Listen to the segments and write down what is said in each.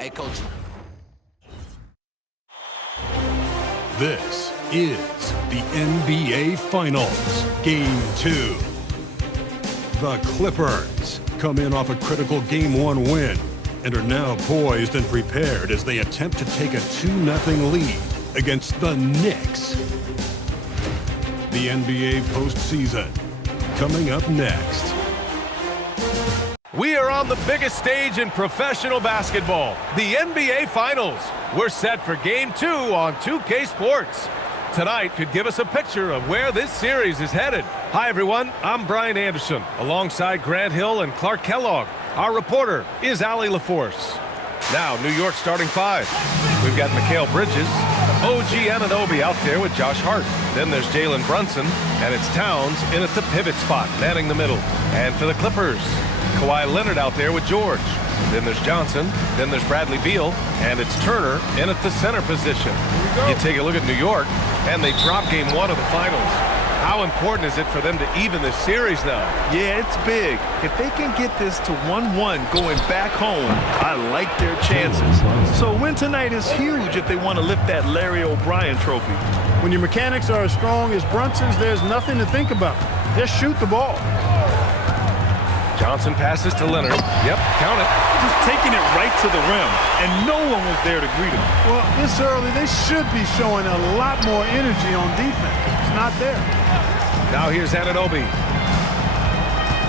Hey, Coach. This is the NBA Finals, Game 2. The Clippers come in off a critical Game 1 win and are now poised and prepared as they attempt to take a 2-0 lead against the Knicks. The NBA postseason coming up next. We are on the biggest stage in professional basketball, the NBA Finals. We're set for Game 2 on 2K Sports. Tonight could give us a picture of where this series is headed. Hi, everyone. I'm Brian Anderson, alongside Grant Hill and Clark Kellogg. Our reporter is Allie LaForce. Now, New York starting five. We've got Mikal Bridges, OG Anunoby out there with Josh Hart. Then there's Jalen Brunson, and it's Towns in at the pivot spot, manning the middle. And for the Clippers, Kawhi Leonard out there with George. Then there's Johnson, then there's Bradley Beal, and it's Turner in at the center position. You take a look at New York, and they drop Game 1 of the Finals. How important is it for them to even this series now? Yeah, it's big. If they can get this to 1-1 going back home, I like their chances. So win tonight is huge if they want to lift that Larry O'Brien trophy. When your mechanics are as strong as Brunson's, there's nothing to think about. Just shoot the ball. Johnson passes to Leonard. Yep, count it. Just taking it right to the rim, and no one was there to greet him. Well, this early, they should be showing a lot more energy on defense. It's not there. Now here's Anunoby.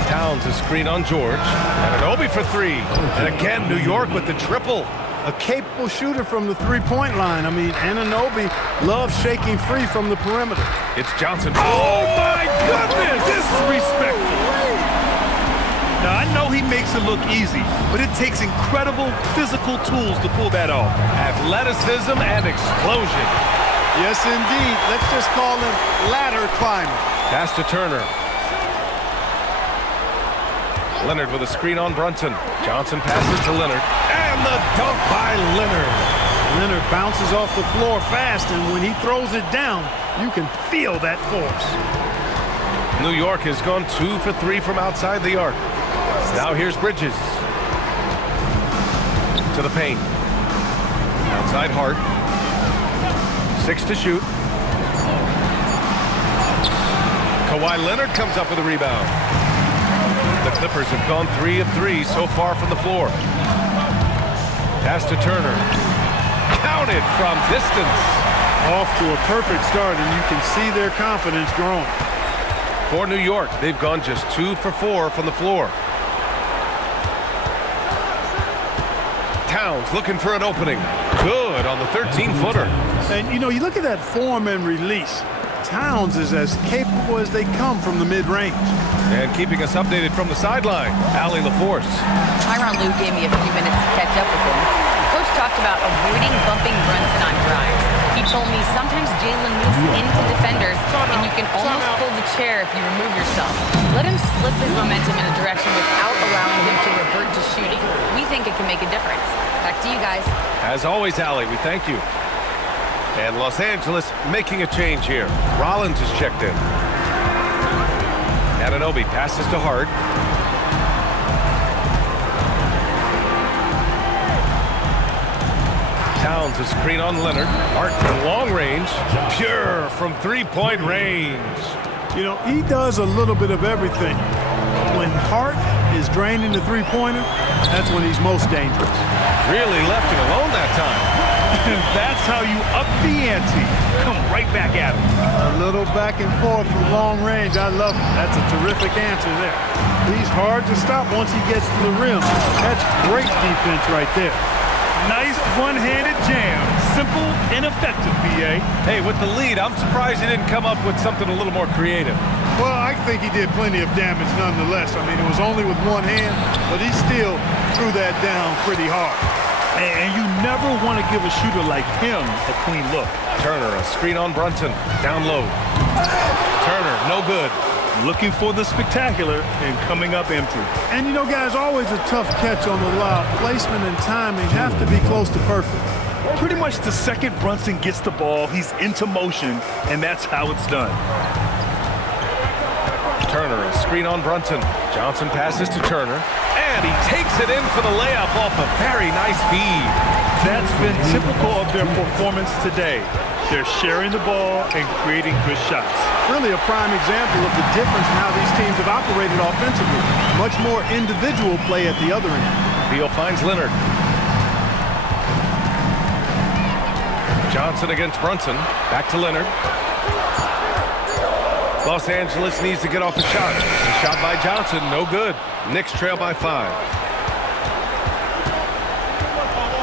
Towns a screen on George. Anunoby for three. And again, New York with the triple. A capable shooter from the three-point line. I mean, Anunoby loves shaking free from the perimeter. It's Johnson. Oh, my goodness! Disrespectful. Now, I know he makes it look easy, but it takes incredible physical tools to pull that off. Athleticism and explosion. Yes, indeed. Let's just call him ladder climber. Pass to Turner. Leonard with a screen on Brunson. Johnson passes to Leonard. And the dunk by Leonard. Leonard bounces off the floor fast, and when he throws it down, you can feel that force. New York has gone 2 for 3 from outside the arc. Now here's Bridges. To the paint. Outside Hart. 6 to shoot. Kawhi Leonard comes up with a rebound. The Clippers have gone 3 of 3 so far from the floor. Pass to Turner. Counted from distance. Off to a perfect start, and you can see their confidence growing. For New York, they've gone just 2 for 4 from the floor. Towns looking for an opening. Good on the 13-footer. And, you know, you look at that form and release. Towns is as capable as they come from the mid-range. And keeping us updated from the sideline, Allie LaForce. Tyronn Lue gave me a few minutes to catch up with him. Coach talked about avoiding bumping Brunson on drives. He told me sometimes Jalen moves into defenders, and you can almost pull the chair if you remove yourself. Let him slip his momentum in a direction without allowing him to revert to shooting. We think it can make a difference. Back to you guys. As always, Allie, we thank you. And Los Angeles making a change here. Rollins is checked in. Anunoby passes to Hart. Towns a screen on Leonard. Hart from long range. Pure from three-point range. You know, he does a little bit of everything. When Hart is draining the three-pointer, that's when he's most dangerous. Really left it alone that time. And that's how you up the ante. Come right back at him. A little back and forth from long range. I love it. That's a terrific answer there. He's hard to stop once he gets to the rim. That's great defense right there. Nice one-handed jam. Simple and effective, B.A. Hey, with the lead, I'm surprised he didn't come up with something a little more creative. Well, I think he did plenty of damage nonetheless. I mean, it was only with one hand, but he still threw that down pretty hard. And you never want to give a shooter like him a clean look. Turner, a screen on Brunson. Down low. Turner, no good. Looking for the spectacular and coming up empty. And, you know, guys, always a tough catch on the lob. Placement and timing have to be close to perfect. Pretty much the second Brunson gets the ball, he's into motion, and that's how it's done. Turner, a screen on Brunson. Johnson passes to Turner, and he takes it in for the layup off a very nice feed. That's been typical of their performance today. They're sharing the ball and creating good shots. Really a prime example of the difference in how these teams have operated offensively. Much more individual play at the other end. Beal finds Leonard. Johnson against Brunson. Back to Leonard. Los Angeles needs to get off a shot. A shot by Johnson, no good. Knicks trail by 5.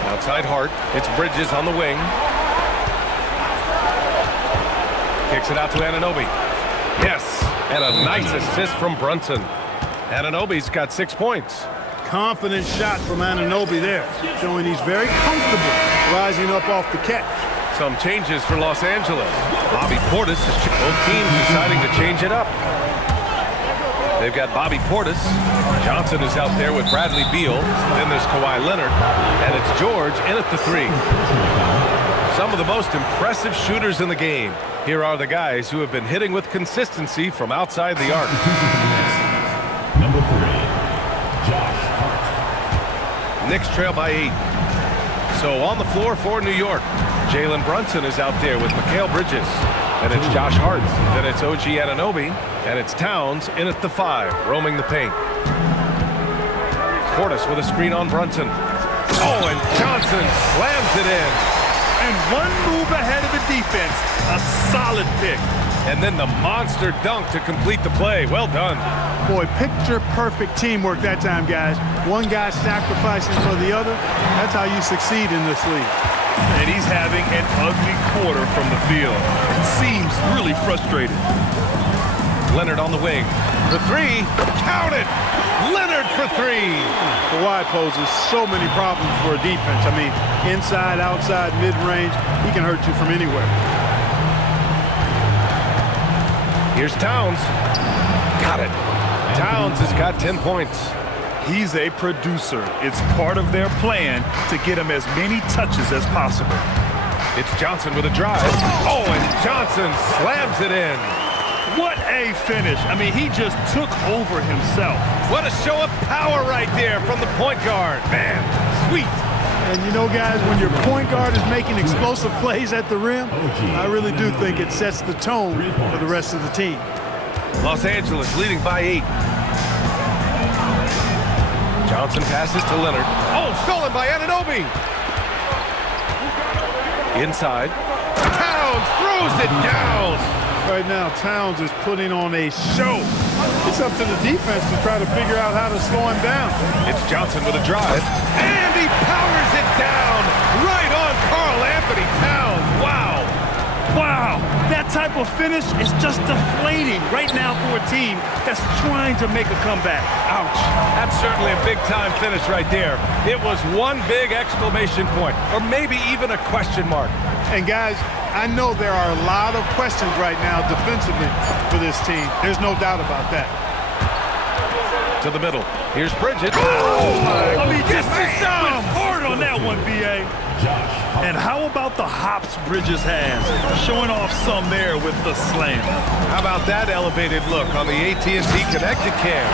Outside Hart. It's Bridges on the wing. Kicks it out to Anunoby. Yes, and a nice assist from Brunson. Anunoby's got 6 points. Confident shot from Anunoby there, showing he's very comfortable rising up off the catch. Some changes for Los Angeles. Bobby Portis is both teams deciding to change it up. They've got Bobby Portis. Johnson is out there with Bradley Beal. Then there's Kawhi Leonard. And it's George in at the 3. Some of the most impressive shooters in the game. Here are the guys who have been hitting with consistency from outside the arc. Number 3, Josh Hart. Knicks trail by 8. So on the floor for New York, Jalen Brunson is out there with Mikal Bridges. And it's Josh Hart. Then it's OG Anunoby. And it's Towns in at the 5, roaming the paint. Portis with a screen on Brunson. Oh, and Johnson slams it in. And one move ahead of the defense. A solid pick. And then the monster dunk to complete the play. Well done. Boy, picture-perfect teamwork that time, guys. One guy sacrificing for the other. That's how you succeed in this league. And he's having an ugly quarter from the field. It seems really frustrated. Leonard on the wing. For 3. Count it! Leonard for 3. Kawhi poses so many problems for a defense. I mean, inside, outside, mid-range, he can hurt you from anywhere. Here's Towns. Got it. Towns has got 10 points. He's a producer. It's part of their plan to get him as many touches as possible. It's Johnson with a drive. Oh, and Johnson slams it in. What a finish. I mean, he just took over himself. What a show of power right there from the point guard. Man, sweet. And you know, guys, when your point guard is making explosive plays at the rim, I really do think it sets the tone for the rest of the team. Los Angeles leading by 8. Johnson passes to Leonard. Oh, stolen by Anunoby. Inside. Towns throws it down. Right now, Towns is putting on a show. It's up to the defense to try to figure out how to slow him down. It's Johnson with a drive. And he powers it down right on Karl Anthony Towns. Wow. Wow, that type of finish is just deflating right now for a team that's trying to make a comeback. Ouch. That's certainly a big-time finish right there. It was one big exclamation point, or maybe even a question mark. And guys, I know there are a lot of questions right now defensively for this team. There's no doubt about that. To the middle. Here's Bridges. Oh, my. I mean, just went hard on that one, B.A. And how about the hops Bridges has? Showing off some there with the slam. How about that elevated look on the AT&T Connected Cam?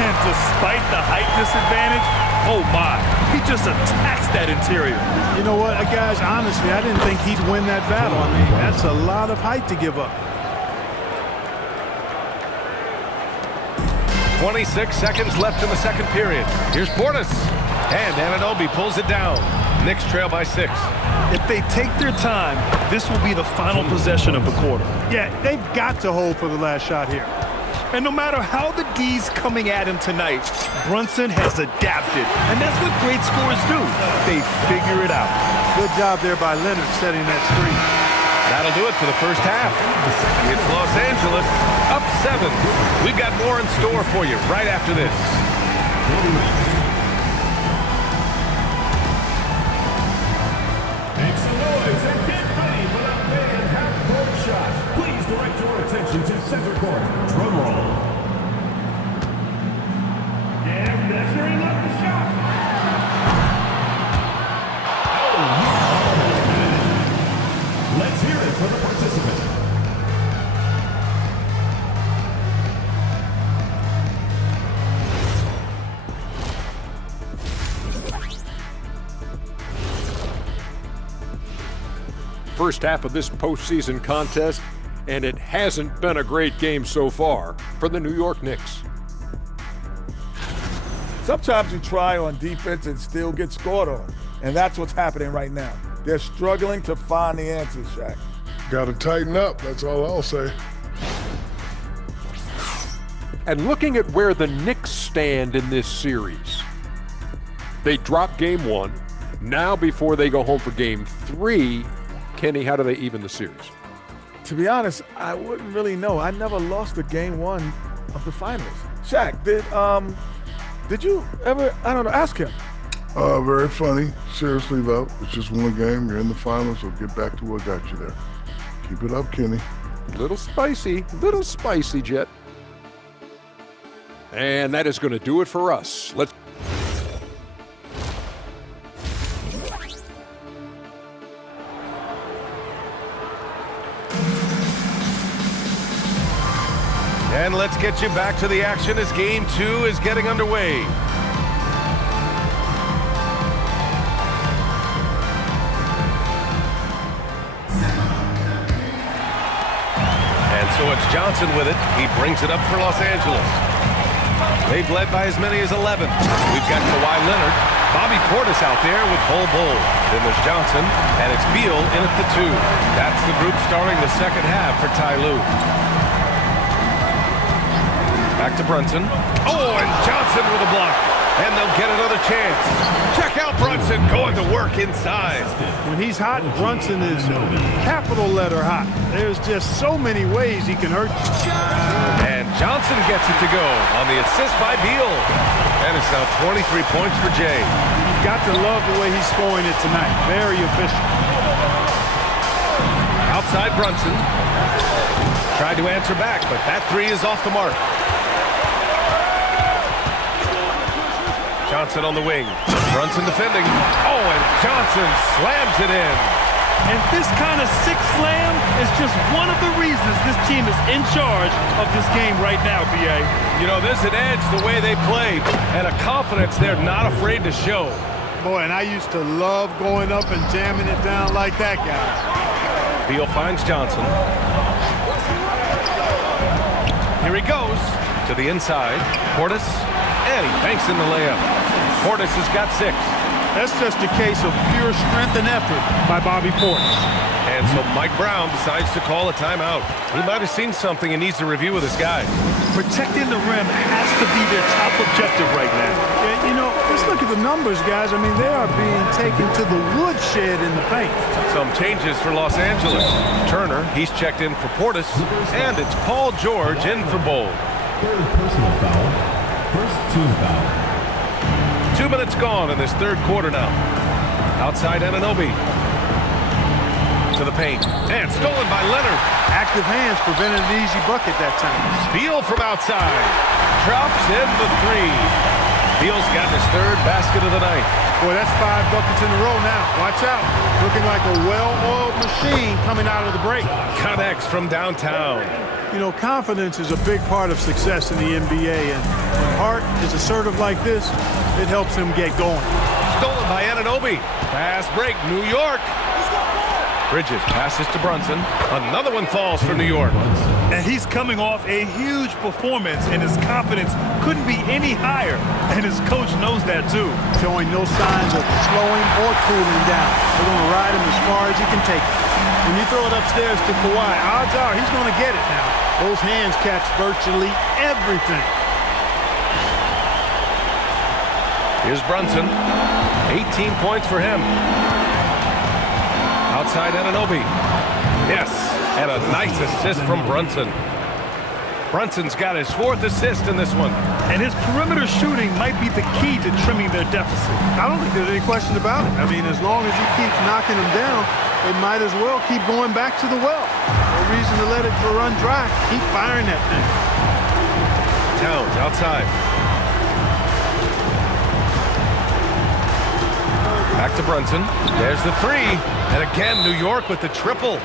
And despite the height disadvantage, oh my, he just attacks that interior. You know what, guys, honestly, I didn't think he'd win that battle. I mean, that's a lot of height to give up. 26 seconds left in the second period. Here's Portis. And Anunoby pulls it down. Knicks trail by 6. If they take their time, this will be the final possession of the quarter. Yeah, they've got to hold for the last shot here. And no matter how the D's coming at him tonight, Brunson has adapted. And that's what great scorers do. They figure it out. Good job there by Leonard setting that screen. That'll do it for the first half. It's Los Angeles up 7. We've got more in store for you right after this. Make some noise and get ready for the big half-court shot. Please direct your attention to center court. Drum roll. And measuring up the shot. Let's hear it for the participant. first half of this postseason contest, and it hasn't been a great game so far for the New York Knicks. Sometimes you try on defense and still get scored on, and that's what's happening right now. They're struggling to find the answers, Shaq. Got to tighten up, that's all I'll say. And looking at where the Knicks stand in this series, they dropped game 1. Now before they go home for game 3, Kenny, how do they even the series? To be honest, I wouldn't really know. I never lost a game 1 of the finals. Shaq, did you ever, ask him? Very funny. Seriously, though, it's just one game. You're in the finals, so get back to what got you there. Keep it up, Kenny. Little spicy, Jet. And that is going to do it for us. Let's. And let's get you back to the action as Game 2 is getting underway. And so it's Johnson with it. He brings it up for Los Angeles. They've led by as many as 11. We've got Kawhi Leonard. Bobby Portis out there with Bol Bol. Then there's Johnson, and it's Beal in at the 2. That's the group starting the second half for Ty Lue. Back to Brunson. Oh, and Johnson with a block. And they'll get another chance. Check out Brunson going to work inside. When he's hot, Brunson is capital letter hot. There's just so many ways he can hurt you. And Johnson gets it to go on the assist by Beal. And it's now 23 points for Jay. You've got to love the way he's scoring it tonight. Very efficient. Outside Brunson. Tried to answer back, but that 3 is off the mark. Johnson on the wing. Brunson defending. Oh, and Johnson slams it in. And this kind of sick slam is just one of the reasons this team is in charge of this game right now, B.A. You know, there's an edge the way they play and a confidence they're not afraid to show. Boy, and I used to love going up and jamming it down like that, guys. Beal finds Johnson. Here he goes to the inside. Portis, and he banks in the layup. Portis has got 6. That's just a case of pure strength and effort by Bobby Portis. And so Mike Brown decides to call a timeout. He might have seen something and needs to review with his guys. Protecting the rim has to be their top objective right now. Yeah, you know, just look at the numbers, guys. I mean, they are being taken to the woodshed in the paint. Some changes for Los Angeles. Turner, he's checked in for Portis. And it's Paul George in for Bol. Third personal foul. First team foul. 2 minutes gone in this third quarter now. Outside Anunoby. To the paint. And stolen by Leonard. Active hands prevented an easy bucket that time. Beal from outside. Drops in the 3. Beal's got his 3rd basket of the night. Boy, that's 5 buckets in a row now. Watch out. Looking like a well-oiled machine coming out of the break. Connects from downtown. You know, confidence is a big part of success in the NBA, and when Hart is assertive like this, it helps him get going. Stolen by Anunoby. Fast break, New York. Bridges passes to Brunson. Another one falls for New York. And he's coming off a huge performance, and his confidence couldn't be any higher. And his coach knows that, too. Showing no signs of slowing or cooling down. They're going to ride him as far as he can take it. When you throw it upstairs to Kawhi, odds are he's going to get it now. Those hands catch virtually everything. Here's Brunson. 18 points for him. Outside Anunoby. Yes, and a nice assist from Brunson. Brunson's got his 4th assist in this one. And his perimeter shooting might be the key to trimming their deficit. I don't think there's any question about it. I mean, as long as he keeps knocking them down, they might as well keep going back to the well. No reason to let it run dry. Keep firing that thing. Towns outside. Back to Brunson. There's the 3. And again, New York with the triple.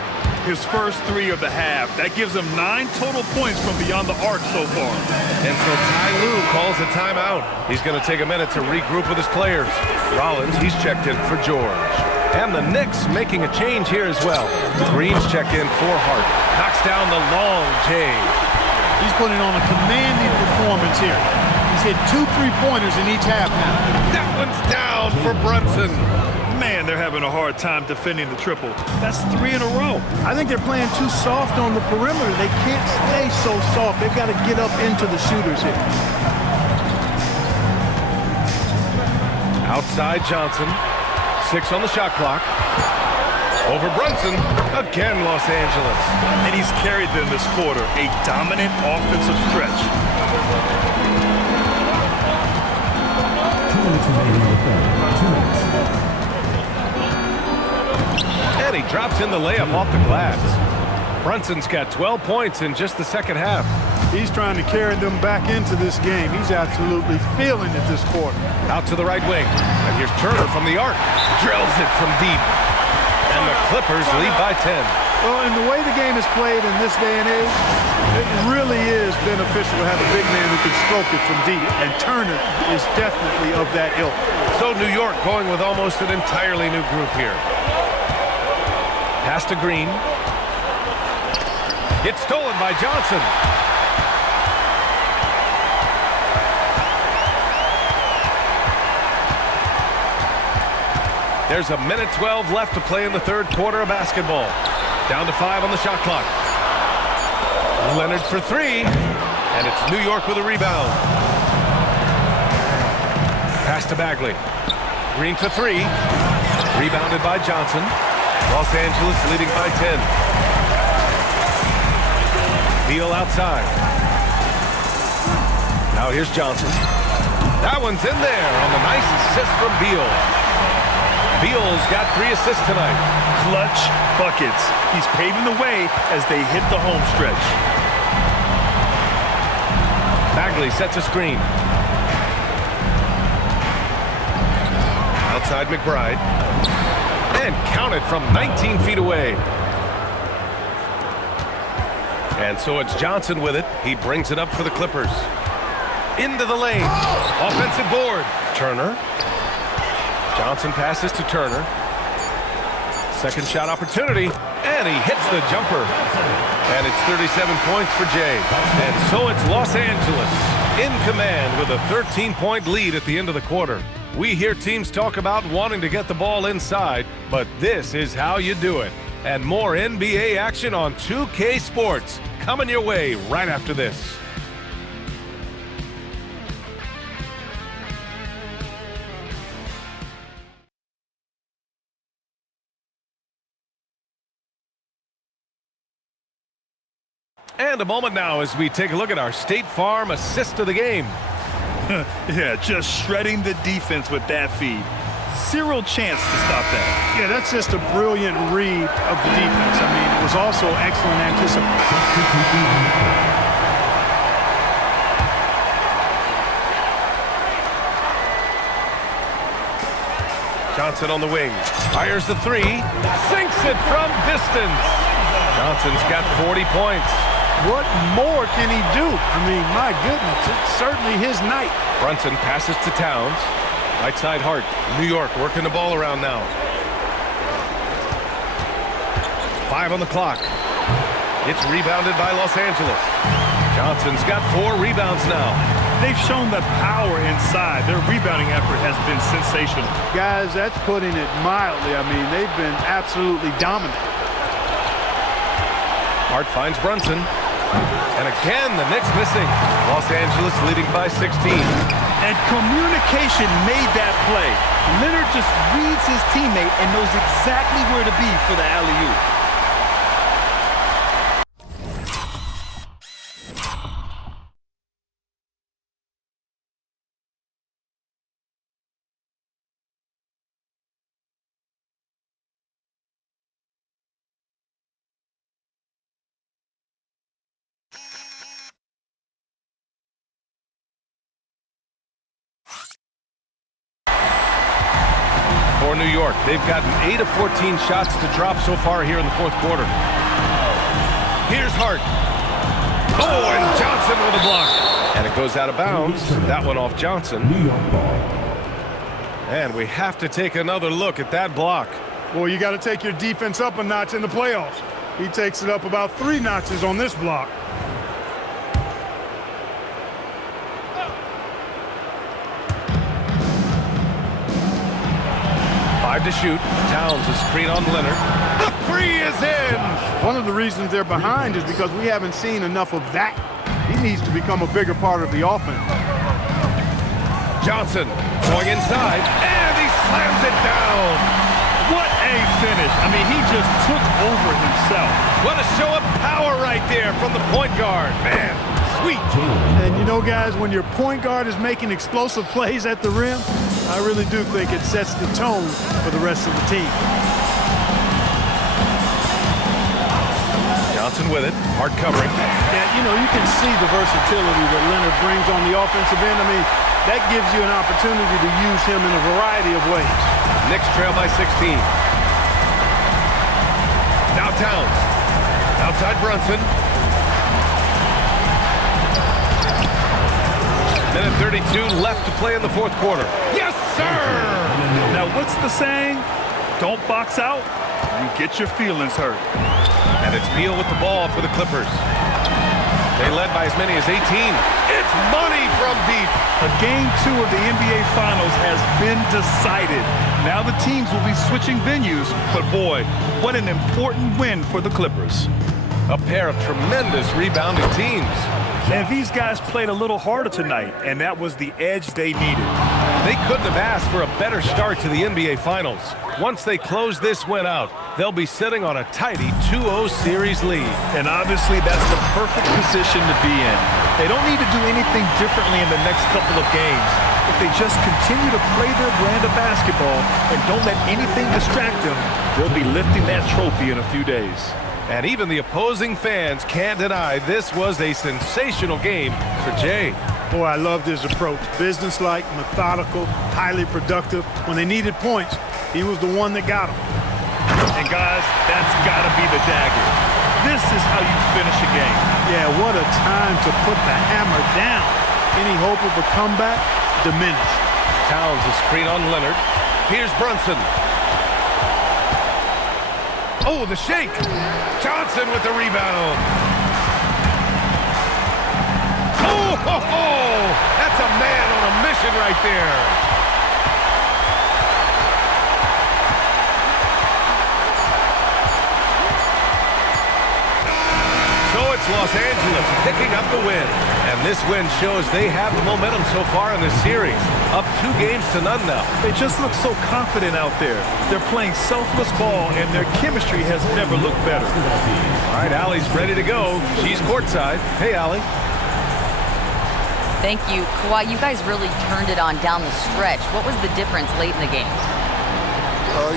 His first 3 of the half. That gives him 9 total points from beyond the arc so far. And so Ty Lue calls a timeout. He's going to take a minute to regroup with his players. Rollins, he's checked in for George. And the Knicks making a change here as well. Green's check in for Hart. Knocks down the long J. He's putting on a commanding performance here. He's hit 2 3-pointers in each half now. That one's down for Brunson. Man, they're having a hard time defending the triple. That's 3 in a row. I think they're playing too soft on the perimeter. They can't stay so soft. They've got to get up into the shooters here. Outside Johnson. 6 on the shot clock. Over Brunson. Again, Los Angeles. And he's carried them this quarter. A dominant offensive stretch. 2 minutes remaining in the third. 2 minutes. And he drops in the layup off the glass. Brunson's got 12 points in just the second half. He's trying to carry them back into this game. He's absolutely feeling it this quarter. Out to the right wing. And here's Turner from the arc. Drills it from deep. And the Clippers lead by 10. Well, in the way the game is played in this day and age, it really is beneficial to have a big man who can stroke it from deep. And Turner is definitely of that ilk. So New York going with almost an entirely new group here. Pass to Green. It's stolen by Johnson. There's a minute 12 left to play in the third quarter of basketball. Down to 5 on the shot clock. Leonard for 3. And it's New York with a rebound. Pass to Bagley. Green for 3. Rebounded by Johnson. Los Angeles leading by 10. Beal outside. Now here's Johnson. That one's in there on the nice assist from Beal. Beal's got 3 assists tonight. Clutch buckets. He's paving the way as they hit the home stretch. Bagley sets a screen. Outside McBride. And counted from 19 feet away. And so it's Johnson with it. He brings it up for the Clippers. Into the lane. Offensive board. Turner. Johnson passes to Turner. Second shot opportunity. And he hits the jumper. And it's 37 points for Jay. And so it's Los Angeles in command with a 13-point lead at the end of the quarter. We hear teams talk about wanting to get the ball inside, but this is how you do it. And more NBA action on 2K Sports coming your way right after this. And a moment now as we take a look at our State Farm assist of the game. Yeah, just shredding the defense with that feed. Zero chance to stop that. Yeah, that's just a brilliant read of the defense. I mean, it was also excellent anticipation. Johnson on the wing. Fires the 3. Sinks it from distance. Johnson's got 40 points. What more can he do? I mean, my goodness, it's certainly his night. Brunson passes to Towns. Right side Hart. New York working the ball around now. 5 on the clock. It's rebounded by Los Angeles. Johnson's got 4 rebounds now. They've shown the power inside. Their rebounding effort has been sensational. Guys, that's putting it mildly. I mean, they've been absolutely dominant. Hart finds Brunson. And again, the Knicks missing. Los Angeles leading by 16. And communication made that play. Leonard just reads his teammate and knows exactly where to be for the alley-oop. For New York, they've gotten 8 of 14 shots to drop so far here in the fourth quarter. Here's Hart. Oh, and Johnson with a block. And it goes out of bounds. That one off Johnson. New York ball. And we have to take another look at that block. Well, you got to take your defense up a notch in the playoffs. He takes it up about 3 notches on this block. To shoot. Towns is screen on Leonard. The three is in! One of the reasons they're behind is because we haven't seen enough of that. He needs to become a bigger part of the offense. Johnson going inside, and he slams it down. What a finish. I mean, he just took over himself. What a show of power right there from the point guard. Man, sweet. And you know, guys, when your point guard is making explosive plays at the rim, I really do think it sets the tone for the rest of the team. Johnson with it, hard covering. Yeah, you know, you can see the versatility that Leonard brings on the offensive end. I mean, that gives you an opportunity to use him in a variety of ways. Knicks trail by 16. Now Towns. Outside Brunson. Minute 32 left to play in the fourth quarter. Yes, sir! Now, what's the saying? Don't box out, you get your feelings hurt. And it's Beal with the ball for the Clippers. They led by as many as 18. It's money from deep. Game 2 of the NBA Finals has been decided. Now the teams will be switching venues, but boy, what an important win for the Clippers. A pair of tremendous rebounding teams. And these guys played a little harder tonight, and that was the edge they needed. They couldn't have asked for a better start to the NBA Finals. Once they close this win out, they'll be sitting on a tidy 2-0 series lead. And obviously, that's the perfect position to be in. They don't need to do anything differently in the next couple of games. If they just continue to play their brand of basketball and don't let anything distract them, they'll be lifting that trophy in a few days. And even the opposing fans can't deny this was a sensational game for Jay. Boy, I loved his approach. Businesslike, methodical, highly productive. When they needed points, he was the one that got them. And guys, that's got to be the dagger. This is how you finish a game. Yeah, what a time to put the hammer down. Any hope of a comeback diminished. Towns is screen on Leonard. Here's Brunson. Oh, the shake. Johnson with the rebound. Oh, that's a man on a mission right there. So it's Los Angeles picking up the win. And this win shows they have the momentum so far in this series. Up 2 games to none now. They just look so confident out there. They're playing selfless ball, and their chemistry has never looked better. All right, Allie's ready to go. She's courtside. Hey, Allie. Thank you. Kawhi, you guys really turned it on down the stretch. What was the difference late in the game?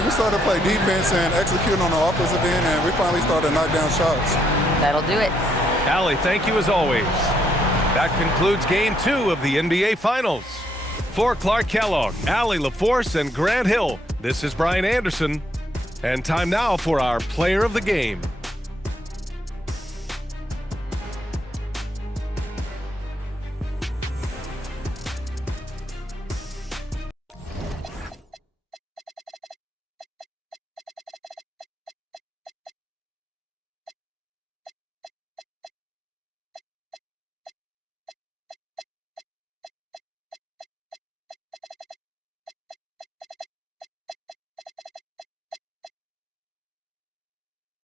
We started to play defense and execute on the offensive end, and we finally started to knock down shots. That'll do it. Allie, thank you as always. That concludes Game 2 of the NBA Finals. For Clark Kellogg, Allie LaForce, and Grant Hill, this is Brian Anderson. And time now for our Player of the Game.